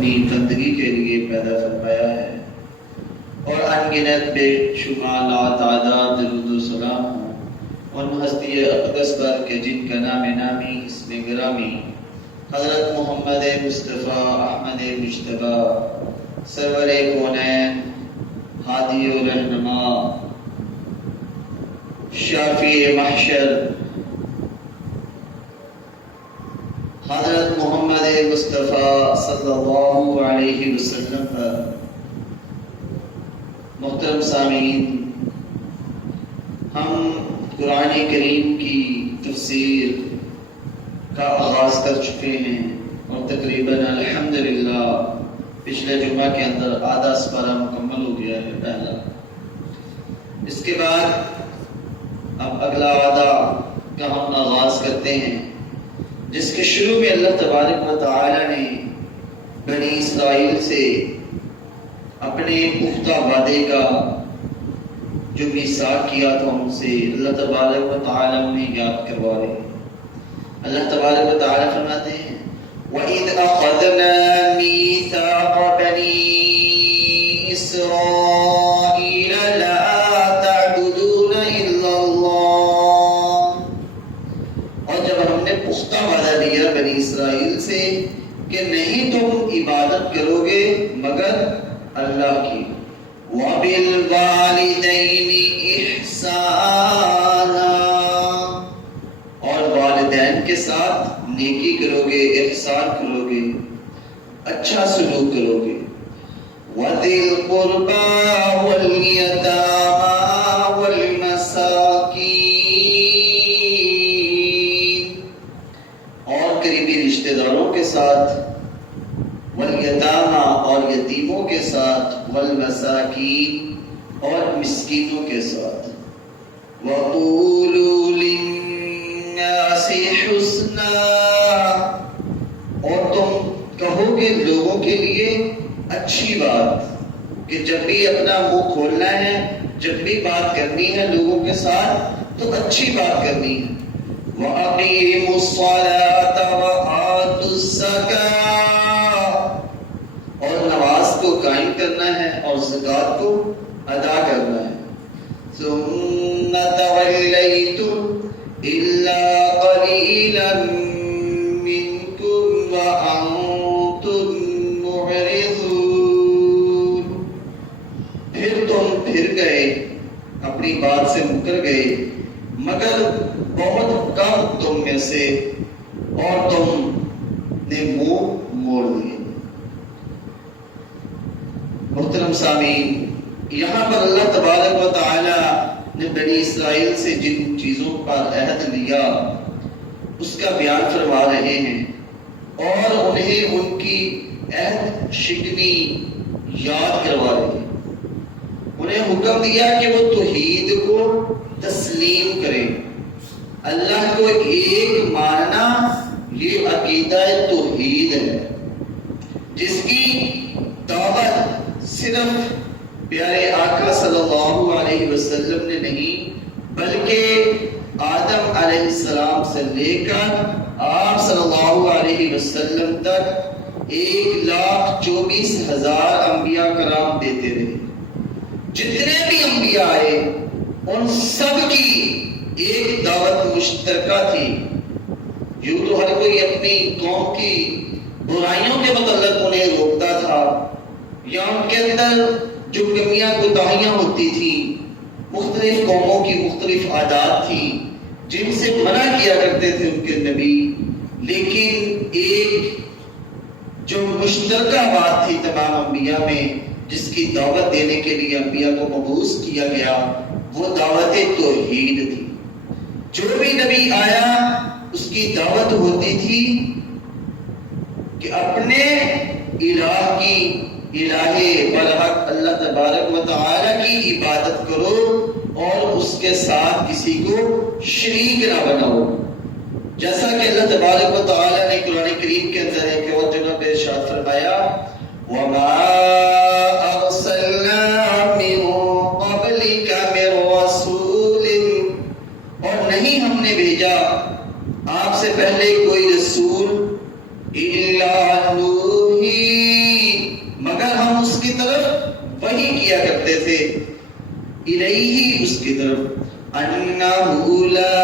اپنی بندگی کے لیے پیدا فرمایا ہے، اور ان گنت بے شمار لاتعداد درود و سلام ان ہستی اقدس پر کہ جن کا نام نامی اسم گرامی حضرت محمد مصطفیٰ احمد مجتبی سرور کونین ہادی و رہنما شافی محشر حضرت محمد مصطفیٰ صلی اللہ علیہ وسلم پر۔ محترم سامعین، ہم قرآن کریم کی تفسیر کا آغاز کر چکے ہیں اور تقریباً الحمدللہ پچھلے جمعہ کے اندر آدھا سپارہ مکمل ہو گیا ہے پہلا۔ اس کے بعد اب اگلا آدھا کا ہم آغاز کرتے ہیں، جس کے شروع میں اللہ تبارک و تعالی نے بنی اسرائیل سے اپنے پختہ وعدے کا جو میثاق کیا تھا ان سے اللہ تبارک و تعالی انہیں یاد کروا رہے ہیں۔ اللہ تبارک و تعالی فرماتے ہیں وَإِذْ أَخَذْنَا مِيثَاقَ بَنِي إِسْرَائِيلَ لَا تَعْبُدُونَ إِلَّا اللَّهَ، اور جب ہم نے پختہ وعدہ لیا بنی اسرائیل سے کہ نہیں تم عبادت کرو گے مگر اللہ کی، وَبِالْوَالِدَيْنِ إِحْسَانًا، اور والدین کے ساتھ نیکی کرو گے، احسان کرو گے، اچھا سلوک کرو گے، وَذِي الْقُرْبَى وَالْيَتَامَى وَالْمَسَاكِينِ، اور قریبی رشتہ داروں کے ساتھ، والیتامہ اور یتیموں کے ساتھ، والمساکین اور مسکینوں کے ساتھ، وَقُولُوا لِلنَّاسِ حُسْنًا، اور تم کہو گے لوگوں کے لیے اچھی بات، کہ جب بھی اپنا منہ کھولنا ہے، جب بھی بات کرنی ہے لوگوں کے ساتھ تو اچھی بات کرنی ہے، وَأَقِيمُوا الصَّلَاةَ وَآتُوا الزَّكَاةَ، اور نماز کو قائم کرنا ہے اور زکوٰۃ کو ادا کرنا ہے، ثُمَّ تَوَلَّيْتُمْ إِلَّا قَلِيلًا مِّنكُمْ وَأَنتُم مُّعْرِضُونَ، پھر تم پھر گئے، اپنی بات سے مکر گئے، مگر بہت کم تم میں سے، اور تم نے منہ موڑ لیے۔ محترم سامعین، یہاں پر اللہ تبارک و تعالی نے بنی اسرائیل سے جن چیزوں پر عہد لیا اس کا بیان فرما رہے ہیں، اور انہیں ان کی عہد شکنی یاد کروا رہے ہیں۔ انہیں حکم دیا کہ وہ توحید کو تسلیم کریں، اللہ کو ایک ماننا، یہ عقیدہ توحید ہے، جس کی دعوت صرف پیارے آقا صلی اللہ علیہ وسلم نے نہیں بلکہ آدم علیہ السلام سے لے کر آپ صلی اللہ علیہ وسلم تک 1,24,000 انبیاء کرام دیتے رہے۔ جتنے بھی انبیاء آئے ان سب کی ایک دعوت مشترکہ تھی۔ یوں تو ہر کوئی اپنی قوم کی برائیوں کے متعلق انہیں روکتا تھا، یا ان کے اندر جو کمیاں کوتاہیاں ہوتی تھیں، مختلف قوموں کی مختلف عادات تھیں جن سے منع کیا کرتے تھے ان کے نبی، لیکن ایک جو مشترکہ بات تھی تمام انبیاء میں، جس کی دعوت دینے کے لیے انبیاء کو مبعوث کیا گیا، وہ دعوت توحید تھی۔ جو بھی نبی آیا اس کی دعوت ہوتی تھی کہ اپنے الہ کی، الہ برحق اللہ تبارک و تعالی کی عبادت کرو اور اس کے ساتھ کسی کو شریک نہ بناؤ، جیسا کہ اللہ تبارک و تعالی نے قرآن کریم کے اندر ایک اور جگہ پہ ارشاد فرمایا وَمَا أَرْسَلْنَا مِن قَبْلِكَ مِن رَّسُولٍ، اور نہیں ہم نے بھیجا آپ سے پہلے کوئی رسول إِلَّا نُوحِي کی طرف انہ لا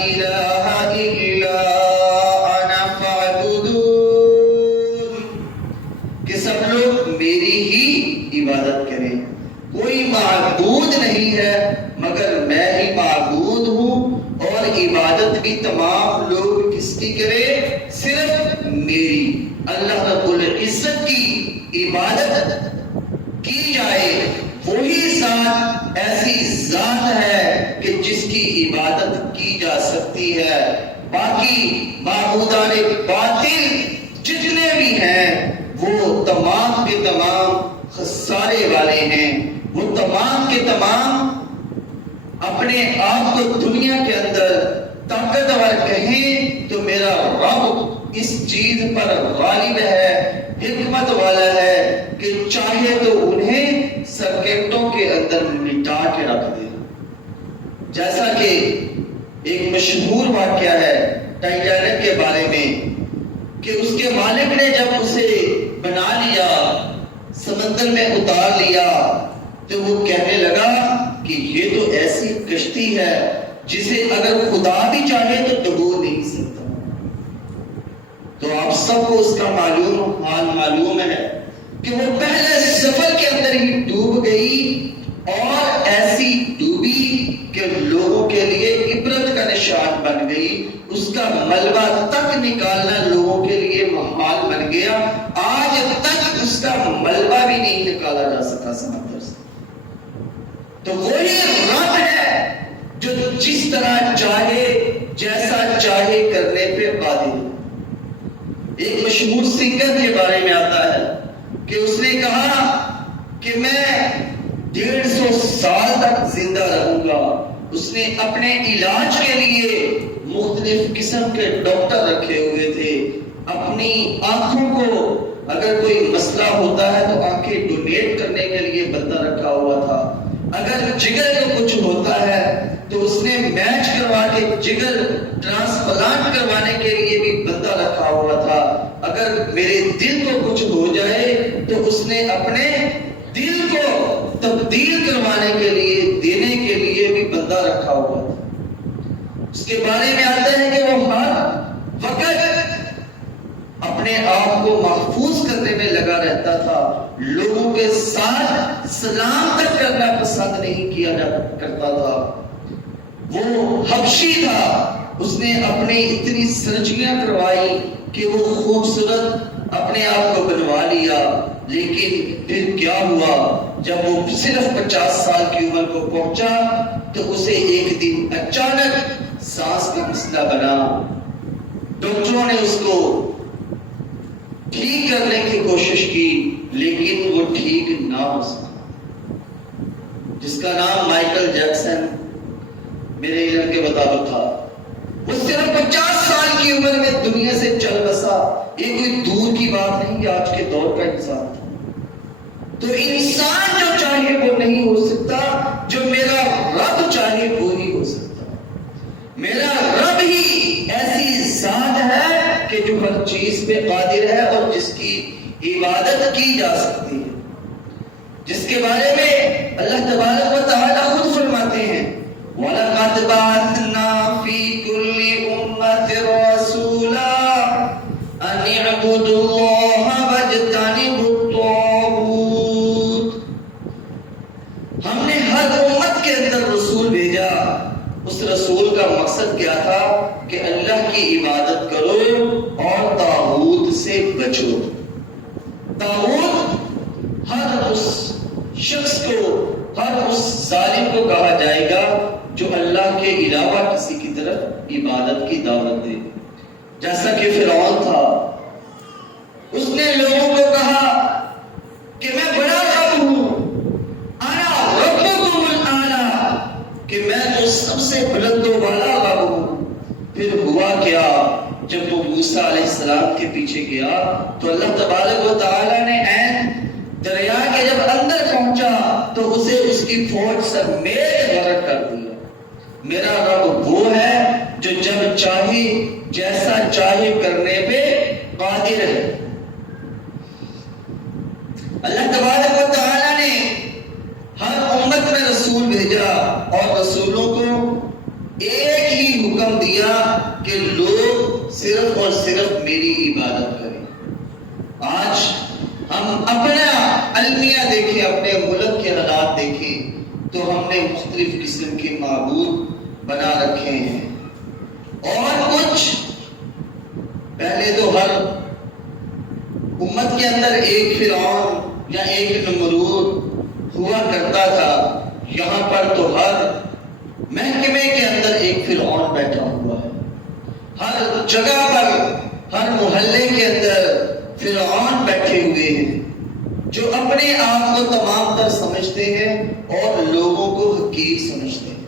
الہ الا انا فاعبدون، کہ سب لوگ میری ہی عبادت کریں، کوئی معبود نہیں ہے مگر میں ہی معبود ہوں، اور عبادت بھی تمام لوگ کس کی کرے؟ صرف میری، اللہ رب العزت کی عبادت کی جائے۔ وہی ذات ایسی ذات ہے کہ جس کی عبادت کی جا سکتی ہے، باقی معبودان باطل جتنے بھی ہیں وہ تمام کے تمام خسارے والے ہیں، وہ تمام کے تمام اپنے آپ کو دنیا کے اندر طاقتور کہیں تو میرا رب اس چیز پر غالب ہے، حکمت والا ہے کہ چاہے تو انہیں سرکٹوں کے اندر مٹا کے رکھ دے۔ جیسا کہ ایک مشہور واقعہ ہے ٹائٹینک کے بارے میں کہ اس کے مالک نے جب اسے بنا لیا، سمندر میں اتار لیا، تو وہ کہنے لگا کہ یہ تو ایسی کشتی ہے جسے اگر خدا بھی چاہے تو ڈبو نہیں سکتا۔ تو آپ سب کو اس کا حال معلوم ہے کہ وہ پہلے سفر کے اندر ہی ڈوب گئی، اور ایسی ڈوبی کہ لوگوں کے لیے عبرت کا نشان بن گئی، اس کا ملبہ تک نکالنا لوگوں کے لیے محال بن گیا، آج تک اس کا ملبہ بھی نہیں نکالا جا سکا سمندر سے۔ تو وہی رب ہے جو جس طرح چاہے جیسا چاہے کرنے پہ قادر ہے۔ ایک مشہور سنگر کے بارے میں آتا ہے کہ اس نے کہا کہ میں 150 سال تک زندہ رہوں گا۔ اس نے اپنے علاج کے لیے مختلف قسم کے ڈاکٹر رکھے ہوئے تھے، اپنی آنکھوں کو اگر کوئی مسئلہ ہوتا ہے تو آنکھیں ڈونیٹ کرنے کے لیے بندہ رکھا ہوا تھا، اگر جگر کو کچھ ہوتا ہے تو اس نے میچ کروا کے جگر ٹرانسپلانٹ کروانے کے لیے بھی بندہ رکھا ہوا تھا، اگر میرے دل کو کچھ ہو جائے تو اس نے اپنے دل کو تبدیل کروانے کے لیے دینے کے لیے بھی بندہ رکھا ہوا تھا۔ اس کے بارے میں آتا ہے کہ وہ ہر وقت اپنے آپ کو محفوظ کرنے میں لگا رہتا تھا، لوگوں کے ساتھ سلام تک کرنا پسند نہیں کیا کرتا تھا۔ وہ حبشی تھا، اس نے اپنی اتنی سرجریاں کروائی کہ وہ خوبصورت اپنے آپ کو بنوا لیا، لیکن پھر کیا ہوا؟ جب وہ صرف 50 سال کی عمر کو پہنچا تو اسے ایک دن اچانک سانس کا مسئلہ بنا۔ ڈاکٹروں نے اس کو ٹھیک کرنے کی کوشش کی لیکن وہ ٹھیک نہ ہو سکا۔ جس کا نام مائیکل جیکسن میرے علم کے مطابق تھا، وہ صرف 50 سال کی عمر میں دنیا سے چل بسا۔ یہ کوئی دور کی بات نہیں، آج کے دور کا انسان تھا۔ تو انسان جو چاہے وہ نہیں ہو سکتا، جو میرا رب چاہے وہ ہی ہو سکتا۔ میرا رب ہی ایسی ذات ہے کہ جو ہر چیز پہ قادر ہے اور جس کی عبادت کی جا سکتی ہے، جس کے بارے میں اللہ تبارک و تعالی خود فرماتے ہیں وَلَقَدْ بَعَثْنَا فِي كُلِّ أُمَّةٍ رَسُولًا أَنِ اعْبُدُوا اللَّهَ وَاجْتَنِبُوا الطَّاغُوتَ۔ ہم نے ہر امت کے اندر رسول بھیجا، اس رسول کا مقصد کیا تھا کہ اللہ کی عبادت کرو اور طاغوت سے بچو۔ طاغوت ہر اس شخص کو، ہر اس ظالم کو کہا جائے گا جو اللہ کے علاوہ کسی کی طرف عبادت کی دعوت دے۔ جیسا کہ فرعون تھا، اس نے لوگوں کو کہا کہ میں بڑا رب ہوں، انا ربکم الاعلی، کہ میں تو سب سے بلند و بالا رب ہوں۔ پھر ہوا کیا؟ جب وہ موسیٰ علیہ السلام کے پیچھے گیا تو اللہ تبارک و تعالی نے عین دریا کے جب اندر پہنچا تو اسے اس کی فوج سمیت غرق کر دیا۔ میرا رب وہ ہے جو جب چاہے جیسا چاہے کرنے پہ قادر ہے۔ اللہ تبارک و تعالی نے ہر امت میں رسول بھیجا، اور رسولوں کو ایک ہی حکم دیا کہ لوگ صرف اور صرف میری عبادت کریں۔ آج ہم اپنا المیہ دیکھیں، اپنے ملک کے حالات دیکھیں تو ہم نے مختلف قسم کے معبود بنا رکھے ہیں، اور کچھ پہلے تو ہر امت کے اندر ایک فرعون یا ایک نمرود ہوا کرتا تھا، یہاں پر تو ہر محکمے کے اندر ایک فرعون بیٹھا ہوا ہے، ہر جگہ پر ہر محلے کے اندر فرعون بیٹھے ہوئے ہیں جو اپنے آپ کو تمام تر سمجھتے ہیں اور لوگوں کو حقیر سمجھتے ہیں،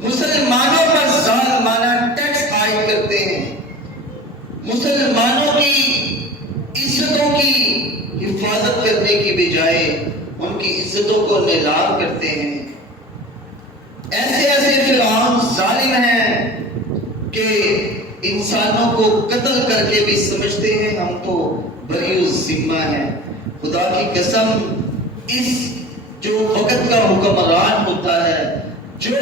مسلمانوں پر ظالمانہ ٹیکس عائد کرتے ہیں، مسلمانوں کی عزتوں کی حفاظت کرنے کی بجائے ان کی عزتوں کو نیلام کرتے ہیں۔ ایسے ایسے فرعون ظالم ہیں کہ انسانوں کو قتل کر کے بھی سمجھتے ہیں ہم تو بری الذمہ ہیں۔ خدا کی قسم، اس جو وقت کا حکمران ہوتا ہے، جو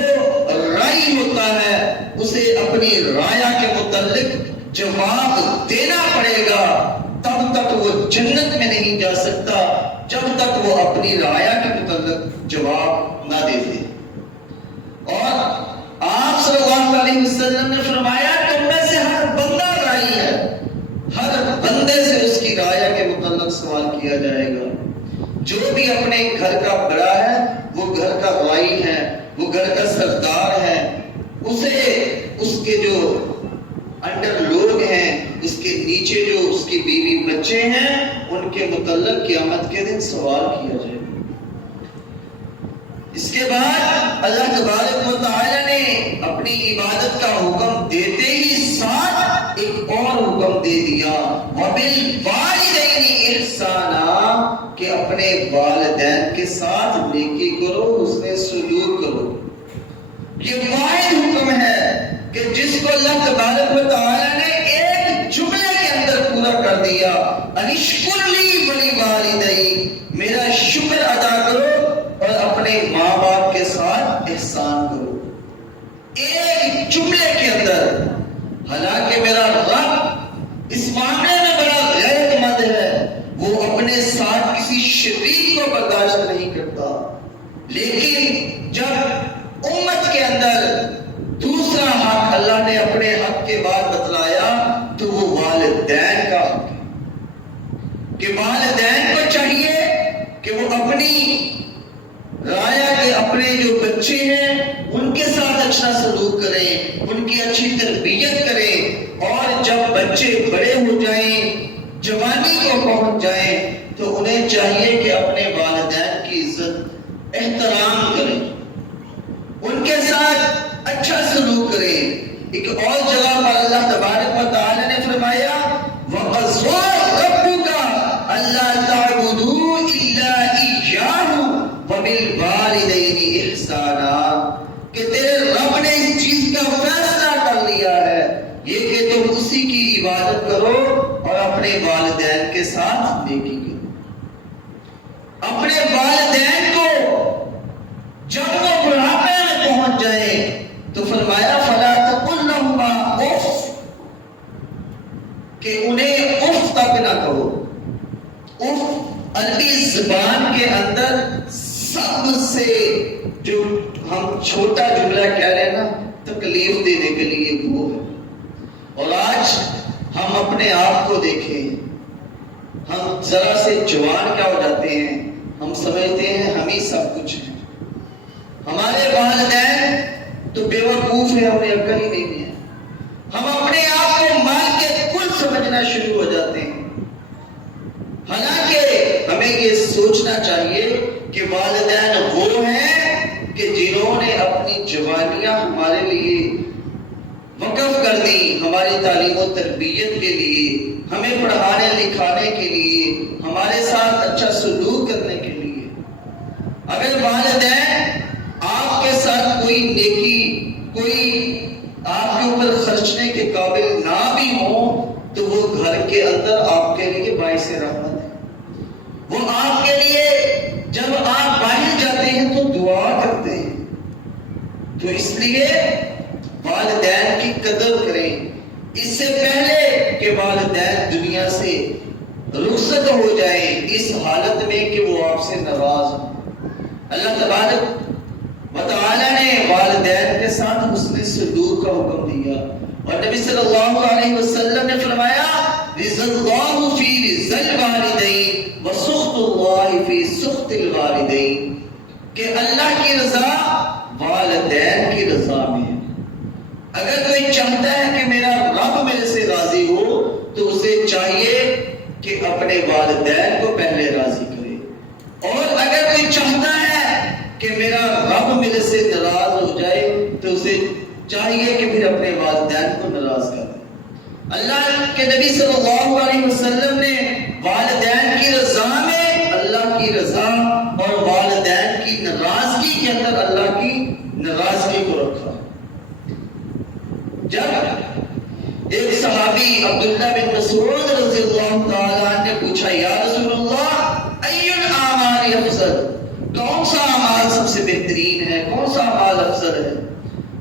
رائی ہوتا ہے، اسے اپنی رایا کے متعلق جواب دینا پڑے گا، تب تک وہ جنت میں نہیں جا سکتا جب تک وہ اپنی رایا کے متعلق جواب نہ دے دے۔ اور آپ صلی اللہ علیہ وسلم نے فرمایا تم میں سے ہر بندہ رائی ہے، ہر بندے سے اس کی رایا کے متعلق سوال کیا جائے گا۔ جو بھی اپنے گھر کا بڑا ہے وہ گھر کا رائی ہے، وہ گھر کا سردار ہے، اسے اس کے جو انڈر لوگ ہیں، اس کے نیچے جو اس کی بیوی بچے ہیں، ان کے متعلق قیامت کے دن سوال کیا جائے گا۔ اس کے بعد اللہ تبارک و تعالی نے اپنی عبادت کا حکم دیتے ہی ساتھ ایک اور حکم دے دیا، وَبِالْوَالِدَيْنِ إِحْسَانًا، کہ اپنے والدین کے ساتھ نیکی کرو، حسن سلوک کرو۔ یہ واحد حکم ہے کہ جس کو اللہ تبارک و تعالی نے ایک جملے کے اندر پورا کر دیا، أَنِ اشْكُرْ لِي وَلِوَالِدَيَّ، میرا شکر ادا کرو اور اپنے ماں باپ کے ساتھ احسان کرو۔ ایک جملے کے اندر، حالانکہ میرا رب اس معاملے میں بڑا غیرت مند ہے، وہ اپنے ساتھ کسی شریک کو برداشت نہیں کرتا، لیکن جب امت کے اندر دوسرا حق اللہ نے اپنے حق کے بعد بتلایا تو وہ والدین کا حق ہے، کہ والدین کو چاہیے کہ وہ اپنی رایا کے اپنے جو بچے ہیں ان کے ساتھ اچھا سلوک کریں، ان کی اچھی تربیت کریں، اور جب بچے بڑے ہو جائیں، جوانی کو پہنچ جائیں، تو انہیں چاہیے کہ اپنے والدین کی عزت احترام کریں، ان کے ساتھ اچھا سلوک کریں۔ ایک اور جگہ پر اللہ تبارک و تعالی نے فرمایا، وَقَضَىٰ رَبُّكَ أَلَّا تَعْبُدُوا إِلَّا إِيَّاهُ وَبِالْوَالِدَيْنِ إِحْسَانًا، کہ تیرے رب نے اس چیز کا فیصلہ کر لیا ہے یہ کہ تم اسی کی عبادت کرو اور اپنے والدین کے ساتھ نیکی کرو۔ اپنے والدین کو جب وہ بڑھاپے میں پہنچ جائیں تو فرمایا فَلَا تَقُلْ لَهُمَا اُفٍّ، کہ انہیں اف تک نہ کہو۔ اف عربی زبان کے اندر سب سے جو ہم چھوٹا جملہ کہہ رہے ہیں نا، تکلیف دینے کے لیے وہ ہے۔ اور آج ہم اپنے آپ کو دیکھیں، ہم ذرا سے جوان کیا ہو جاتے ہیں، ہم سمجھتے ہیں ہم ہی سب کچھ ہیں، ہمارے والدین تو بیوقوف ہیں، ہمیں عقل ہی نہیں ہے، ہم اپنے آپ کو مال کے کل سمجھنا شروع ہو جاتے ہیں۔ حالانکہ ہمیں یہ سوچنا چاہیے کہ والدین وہ ہیں کہ جنہوں نے اپنی جوانیاں ہمارے لیے وقف کر دی، ہماری تعلیم و تربیت کے لیے، ہمیں پڑھانے لکھانے کے لیے، ہمارے ساتھ اچھا سلوک کرنے کے لیے۔ اگر والدین آپ کے ساتھ کوئی نیکی، کوئی آپ کے اوپر خرچنے کے قابل نہ بھی ہوں تو وہ گھر کے اندر آپ کے لیے باعث رحمت ہے، وہ آپ کے لیے جب آپ باہر جاتے ہیں تو دعا کرتے ہیں، تو اس لیے والدین کی قدر کریں، اس سے پہلے کہ والدین دنیا سے رخصت ہو جائیں اس حالت میں کہ وہ آپ سے ناراض ہوں۔ اللہ تبارک و تعالی نے والدین کے ساتھ حسن سلوک کا حکم دیا، اور نبی صلی اللہ علیہ وسلم نے فرمایا رضا اللہ فی رضا الوالدین وسخط اللہ فی سخط الوالدین، کہ اللہ کی رضا والدین کی رضا میں ہے۔ اگر کوئی چاہتا ہے کہ میرا رب میرے سے راضی ہو تو اسے چاہیے کہ اپنے والدین کو پہلے راضی کرے، اور اگر کوئی چاہتا ہے کہ میرا رب میرے سے ناراض ہو جائے تو اسے چاہیے کہ پھر اپنے والدین کو ناراض کرے۔ اللہ کے نبی صلی اللہ علیہ وسلم نے والدین کی رضا میں اللہ کی رضا اور والدین کی ناراضگی کے اندر اللہ کی ناراضگی کو رکھا۔ جب ایک صحابی عبداللہ بن مسعود رضی اللہ تعالیٰ عنہ نے پوچھا یا رسول اللہ ای الاعمال افضل، کون سا اعمال سب سے بہترین ہے، کون سا اعمال افضل ہے؟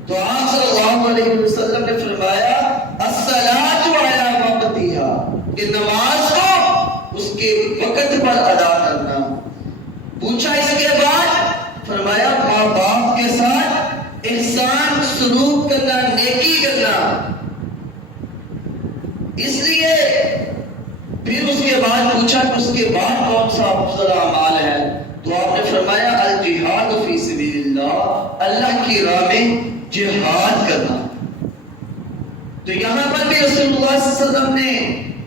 تو آپ صلی اللہ علیہ وسلم نے فرمایا الصلاۃ علی وقتها، کہ نماز کو اس کے وقت پر ادا کرنا۔ پوچھا اس کے بعد، فرمایا ماں باپ کے ساتھ احسان سلوک کرنا، نیکی کرنا۔ اس لیے پھر اس کے بعد پوچھا کہ اس کے بعد کون سا افضل اعمال ہے؟ تو آپ نے فرمایا الجہاد فی سبیل اللہ، اللہ کی راہ میں جہاد کرنا۔ تو یہاں پر بھی رسول اللہ صلی اللہ علیہ وسلم نے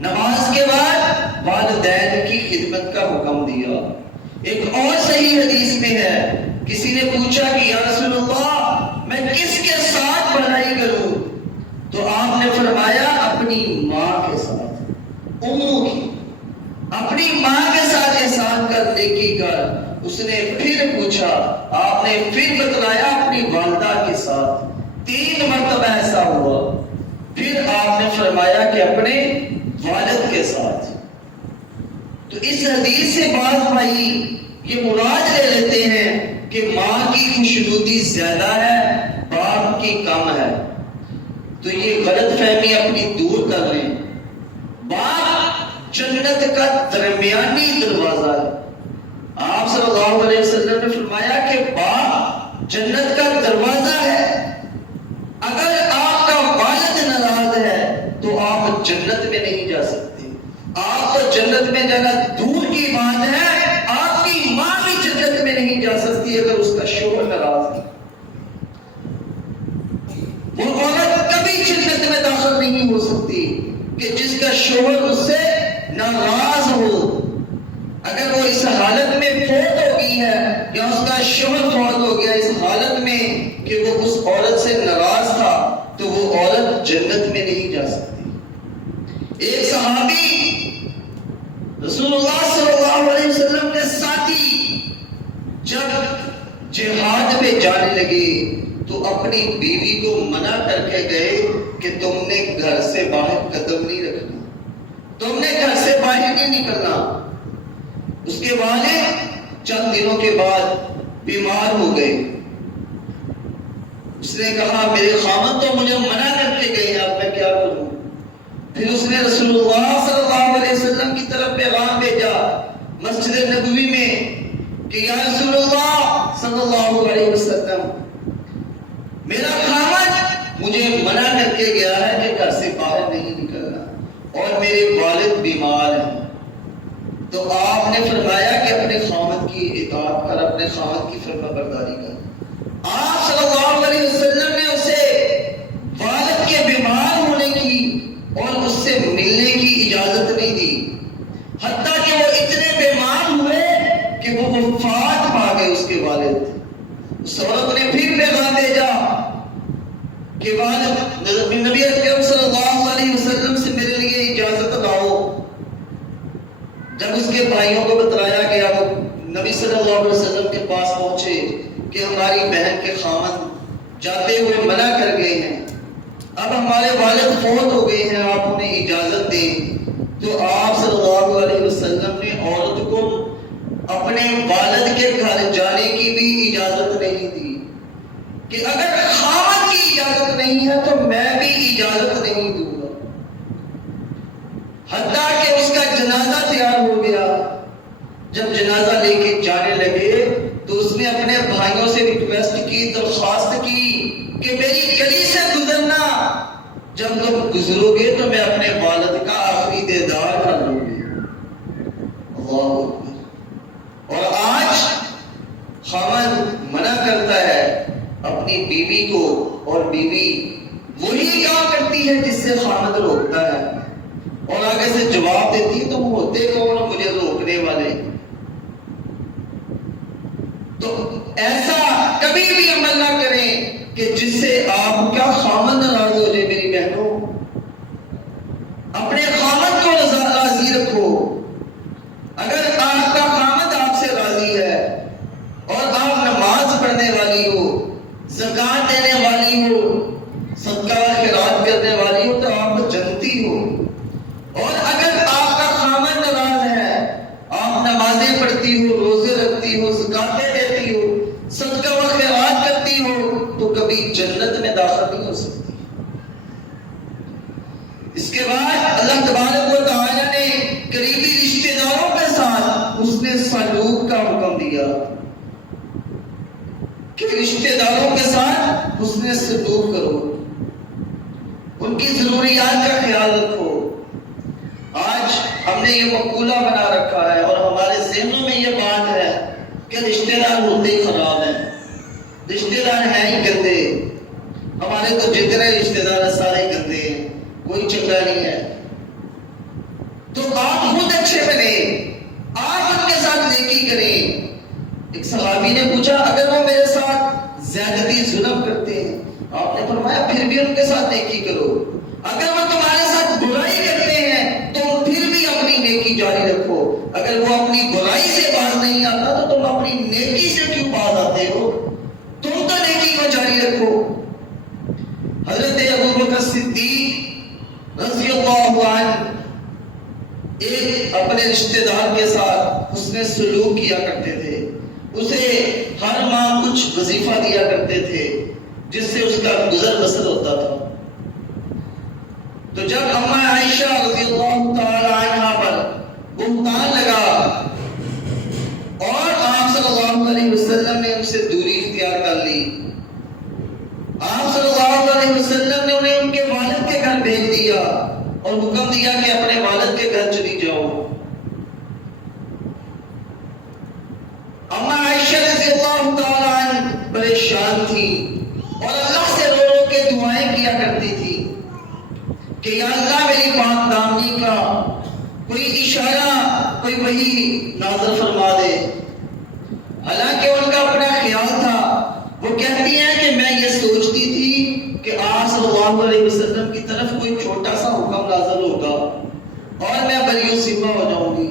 نماز کے بعد والدین کی خدمت کا حکم دیا۔ ایک اور صحیح حدیث میں ہے، کسی نے پوچھا کہ یا رسول اللہ میں کس کے ساتھ بھلائی کروں؟ تو آپ نے فرمایا اپنی ماں کے ساتھ، اموں کی، اپنی ماں کے ساتھ احسان کر، نیکی کر۔ اس نے پھر پوچھا، آپ نے پھر بتلایا اپنی والدہ کے ساتھ، 3 مرتبہ ایسا ہوا۔ پھر آپ نے فرمایا کہ اپنے والد کے ساتھ۔ تو اس حدیث سے بعض بھائی یہ مراد لے لیتے ہیں کہ ماں کی خوشنودی زیادہ ہے، باپ کی کم ہے۔ تو یہ غلط فہمی اپنی دور کر لیں۔ باپ جنت کا درمیانی دروازہ ہے۔ آپ صلی اللہ علیہ وسلم نے فرمایا کہ باپ جنت کا دروازہ ہے۔ اگر آپ کا والد ناراض ہے تو آپ جنت میں نہیں جا سکتے۔ آپ کو جنت میں جانا دور کی بات ہے، آپ کی ماں بھی جنت میں نہیں جا سکتی اگر اس کا شوہر ناراض ہے۔ وہ عورت کبھی جنت میں داخل نہیں ہو سکتی کہ جس کا شوہر اس سے ناراض ہو۔ اگر وہ اس حالت میں فوت ہو گئی ہے یا اس کا شوہر فوت ہو گیا اس حالت میں کہ وہ اس عورت سے ناراض تھا تو وہ عورت جنت میں نہیں جا سکتی۔ ایک صحابی رسول اللہ صلی اللہ علیہ وسلم کے ساتھی جب جہاد پہ جانے لگے تو اپنی بیوی کو منع کر کے گئے کہ تم نے گھر سے باہر قدم نہیں رکھنا، تم نے گھر سے باہر نہیں نکلنا۔ اس کے والد چند دنوں کے بعد بیمار ہو گئے۔ اس نے کہا میرے خاوند تو مجھے منع کر کے گئے ہیں، اب میں کیا کروں؟ پھر اس نے رسول اللہ صلی اللہ علیہ وسلم کی طرف پیغام بھیجا مسجد نبوی میں کہ یا رسول اللہ صلی اللہ علیہ وسلم، میرا خاوند مجھے منع کر کے گیا ہے کہ گھر سے باہر نہیں نکلنا، اور میرے والد بیمار ہیں۔ تو آپ نے فرمایا کہ اپنے خاوند کی اطاعت کر، اپنے خاوند کی فرما برداری کر۔ آپ صلی اللہ علیہ وسلم نے اسے والد کے بیمار ہونے کی اور اس سے ملنے کی اجازت نہیں دی، حتیٰ کہ وہ اتنے بیمار ہوئے کہ وہ وفات پا گئے اس کے والد۔ اس عورت نے پھر پیغام بھیجا کہ والد نبی اکرم صلی اللہ علیہ وسلم سے میرے لیے اجازت لاؤ۔ جب اس کے بھائیوں کو بتلایا گیا وہ نبی صلی اللہ علیہ وسلم کے پاس پہنچے کہ ہماری بہن کے خاوند جاتے ہوئے منع کر گئے ہیں، اب ہمارے والد فوت ہو گئے ہیں، آپ انہیں اجازت دیں۔ تو آپ صلی اللہ علیہ وسلم نے عورت کو اپنے والد کے گھر جانے کی بھی اجازت نہیں دی کہ اگر خاوند کی اجازت نہیں ہے تو میں بھی اجازت نہیں دوں گا. حتیٰ کہ اس کا جنازہ تیار ہو گیا. جب جنازہ لے کے جانے لگے تو اس نے اپنے بھائیوں سے ریکویسٹ کی، درخواست کی کہ میری گلی سے گزرنا، جب تم گزرو گے تو میں اپنے والد کا آخری دیدار کر لوں گی. اللہ اکبر. اور آج خاوند منع کرتا ہے اپنی بیوی کو، اور بیوی وہی کام کرتی ہے جس سے خاوند روکتا ہے، اور آگے سے جواب دیتی ہے تم ہوتے کون ہو مجھے روکنے والے. تو ایسا کبھی بھی عمل نہ کریں کہ جس سے آپ کا خاوند ناراض ہو جائے. میری بہنوں، اپنے خاوند کو راضی رکھو. اگر آپ کا خاوند آپ سے راضی ہے اور آپ نماز پڑھنے والی ہو، زکات دینے والی ہو، صدقہ و خیرات کرنے والی ہو، تو آپ جنتی ہو. اور اگر آپ کا خاوند ناراض ہے، آپ نمازیں پڑھتی ہو، روزے رکھتی ہو، زکاتیں دیتی ہو، صدقہ و خیرات کرتی ہو، تو کبھی جنت میں داخل نہیں ہو سکتی. اس کے بعد اللہ تبارک و تعالی نے قریبی رشتہ داروں کے ساتھ اس نے سلوک کا حکم دیا کہ رشتہ داروں کے ساتھ اس نے سلوک کرو، ان کی ضروریات کا خیال رکھو. آج ہم نے یہ مقولہ بنا رکھا ہے اور ہمارے ذہنوں میں یہ بات ہے کہ رشتہ دار ہوتے ہی خراب ہیں، رشتہ دار ہیں ہی گندے. ہمارے تو جتنے رشتہ دار ہیں سارے گندے ہیں، کوئی چنگا نہیں ہے. تو آپ خود اچھے بنے، آپ ان کے ساتھ نیکی کریں. ایک صحابی نے پوچھا اگر وہ میرے ساتھ زیادتی ظلم کرتے ہیں، آپ نے فرمایا پھر بھی ان کے ساتھ نیکی کرو. اگر وہ تمہارے ساتھ برائی کرتے ہیں تو پھر بھی اپنی نیکی جاری رکھو. اگر وہ اپنی برائی سے باز نہیں آتا تو تم اپنی نیکی سے کیوں باز آتے ہو؟ تم تو نیکی کو جاری رکھو. حضرت ابوبکر صدیق رضی اللہ عنہ ایک اپنے رشتہ دار کے ساتھ حسن سلوک کیا کرتے تھے. اسے ہر ماہ کچھ وظیفہ دیا کرتے تھے جس سے اس کا گزر بسر ہوتا تھا. تو جب اما عائشہ رضی اللہ تعالی عنہا پر بہتان لگا اور آپ صلی اللہ علیہ وسلم نے ان سے دوری اختیار کر لی، آپ صلی اللہ علیہ وسلم نے انہیں ان کے والد کے گھر بھیج دیا اور حکم دیا کہ اپنے والد کے گھر چلی جاؤ. اما عائشہ رضی اللہ تعالی عنہ پریشان تھی اور اللہ سے رو رو کے دعائیں کیا کرتی تھی کہ یا اللہ میری پاک دامنی کا کوئی اشارہ، کوئی وحی نازل فرما دے. حالانکہ ان کا اپنا خیال تھا. وہ کہتی ہیں کہ میں یہ سوچتی تھی کہ آپ صلی اللہ علیہ وسلم کی طرف کوئی چھوٹا سا حکم نازل ہوگا اور میں بری ذمہ ہو جاؤں گی،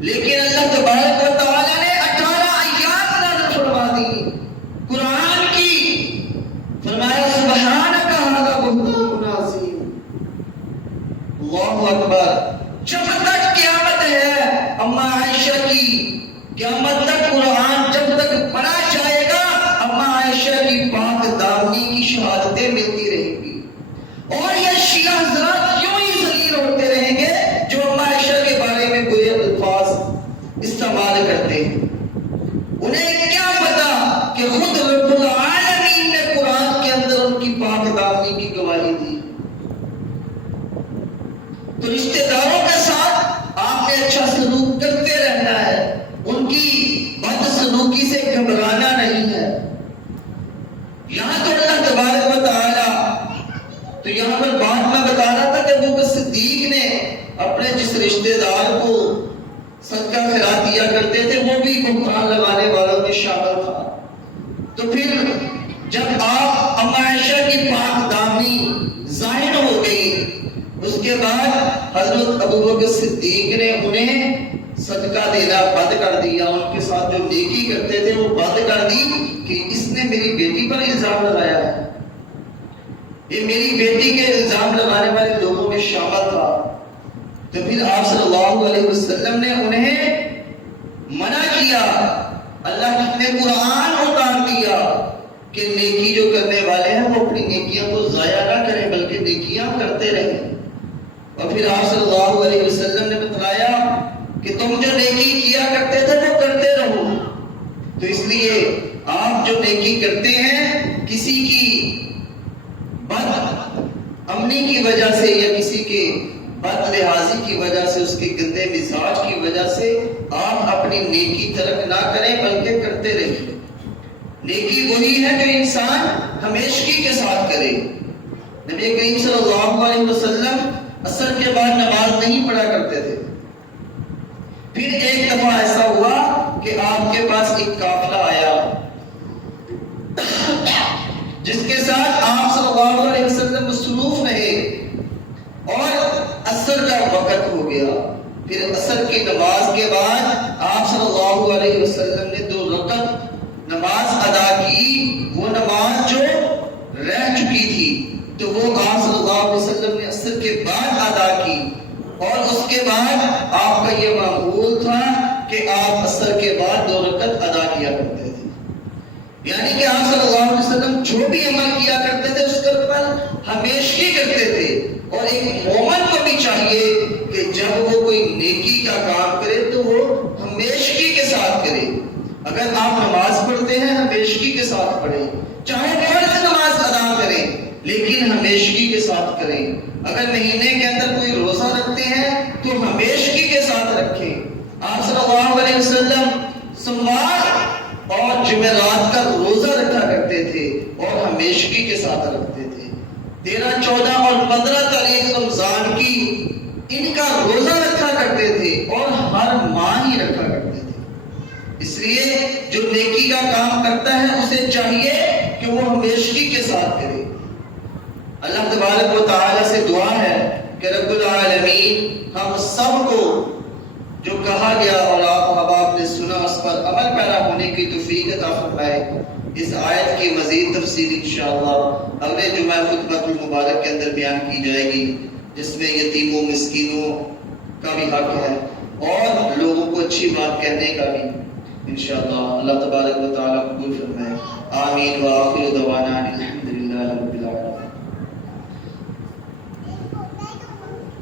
لیکن اللہ تبارک و تعالی نے 18 آیات نازل فرما دی قرآن کی. فرمایا سبحانک ھذا بہتان عظیم. اللہ اکبر. جب تک قیامت ہے اما عائشہ کی، قیامت تک قرآن جب تک پڑھا جائے گا اما عائشہ کی پاک دامنی کی شہادتیں ملتی رہیں گی. اور یہ شیعہ حضرات کیوں ہی ذلیل ہوتے رہیں گے جو اما عائشہ کے بارے میں برے الفاظ استعمال کرتے ہیں. انہیں کیا پتا کہ خود رب العالمین نے قرآن کے اندر ان کی پاک دامنی کی گواہی دی. تو رشتہ داروں کے ساتھ آپ نے اچھا سلوک کرتے رہنا ہے، ان کی بد سلوکی سے گھبرانا نہیں ہے. یہاں تو اللہ تبارک و تعالی، تو یہاں پر بات میں بتا رہا تھا کہ ابوبکر صدیق نے اپنے جس رشتہ دار کو صدقہ خیرات دیا کرتے تھے وہ بھی بہتان لگانے والوں میں شامل تھا. تو پھر جب آپ اما عائشہ کی پاک دامنی ظاہر ہو گئی، اس کے بعد حضرت ابوبکر صدیق نے انہیں صدقہ دینا بند کر دیا. ان کے ساتھ جو نیکی کرتے تھے وہ بند کر دی کہ اس نے میری بیٹی پر الزام لگایا ہے، یہ میری بیٹی کے الزام لگانے والے لوگوں میں شامل تھا. تو پھر آپ صلی اللہ علیہ وسلم نے انہیں منع کیا. اللہ نے قرآن اتار دیا کہ نیکی جو کرنے والے ہیں وہ اپنی نیکیاں کو ضائع نہ کریں بلکہ نیکیاں کرتے رہیں۔ اور پھر آپ صلی اللہ علیہ وسلم نے بتلایا کہ تم جو نیکی کیا کرتے تھے وہ کرتے رہو۔ تو اس لیے آپ جو نیکی کرتے ہیں کسی کی بد امنی کی وجہ سے یا کسی کے بد لحاظی کی وجہ سے، اس کے گندے مزاج کی وجہ سے آپ اپنی نیکی ترک نہ کریں بلکہ کرتے رہیں۔ نیکی وہی ہے جو انسان ہمیشگی کے ساتھ کرے۔ نبی کریم صلی اللہ علیہ وسلم عصر کے بعد نماز نہیں پڑھا کرتے تھے۔ پھر ایک دفعہ ایسا ہوا کہ آپ کے پاس ایک قافلہ آیا جس کے ساتھ آپ صلی اللہ علیہ وسلم مصروف رہے اور عصر کا وقت ہو گیا۔ پھر عصر کی نماز کے بعد آپ صلی اللہ علیہ وسلم نے 2 رکعت نماز ادا کی، وہ نماز جو رہ چکی تھی تو وہ آپ صلی اللہ علیہ وسلم نے عصر کے بعد ادا کی۔ اور اس کے بعد آپ کا یہ معمول تھا کہ آپ عصر کے بعد 2 رکعت ادا کیا کرتے تھے۔ یعنی کہ آپ صلی اللہ علیہ وسلم جو بھی عمل کیا کرتے تھے اس کا عمل ہمیشگی کرتے تھے۔ اور ایک مومن کو بھی چاہیے کہ جب وہ کوئی نیکی کا کام کرے تو وہ ہمیشگی کے ساتھ کرے۔ اگر آپ نماز پڑھتے ہیں ہمیشگی کے ساتھ پڑھیں، چاہے فرض نماز ادا کریں لیکن ہمیشگی کے ساتھ کریں۔ اگر مہینے کے اندر کوئی روزہ رکھتے ہیں تو ہمیشگی کے ساتھ رکھیں۔ آپ صلی اللہ علیہ وسلم سوموار اور جمعرات کا روزہ رکھا کرتے تھے اور ہمیشگی کے ساتھ رکھتے تھے۔ 13، 14 اور 15 تاریخ رمضان کی ان کا روزہ رکھا کرتے تھے اور ہر ماہ ہی رکھا کرتے تھے۔ اس لیے جو نیکی کا کام کرتا ہے اسے چاہیے کہ وہ ہمیشگی کے ساتھ کرے۔ اللہ تبارک و تعالی سے دعا ہے کہ رب العالمین ہم سب کو جو کہا گیا اور آپ احباب نے سنا اس پر عمل پیرا ہونے کی توفیق عطا فرمائے۔ اس آیت کی مزید تفسیر انشاءاللہ اگلے جمعہ خطبۃ المبارک کے اندر بیان کی جائے گی، جس میں یتیموں مسکینوں کا بھی حق ہے اور لوگوں کو اچھی بات کہنے کا بھی انشاءاللہ۔ اللہ تبارک و تعالی قبول فرمائے۔ آمین وآخر دعوانا الحمدللہ رب العالمین۔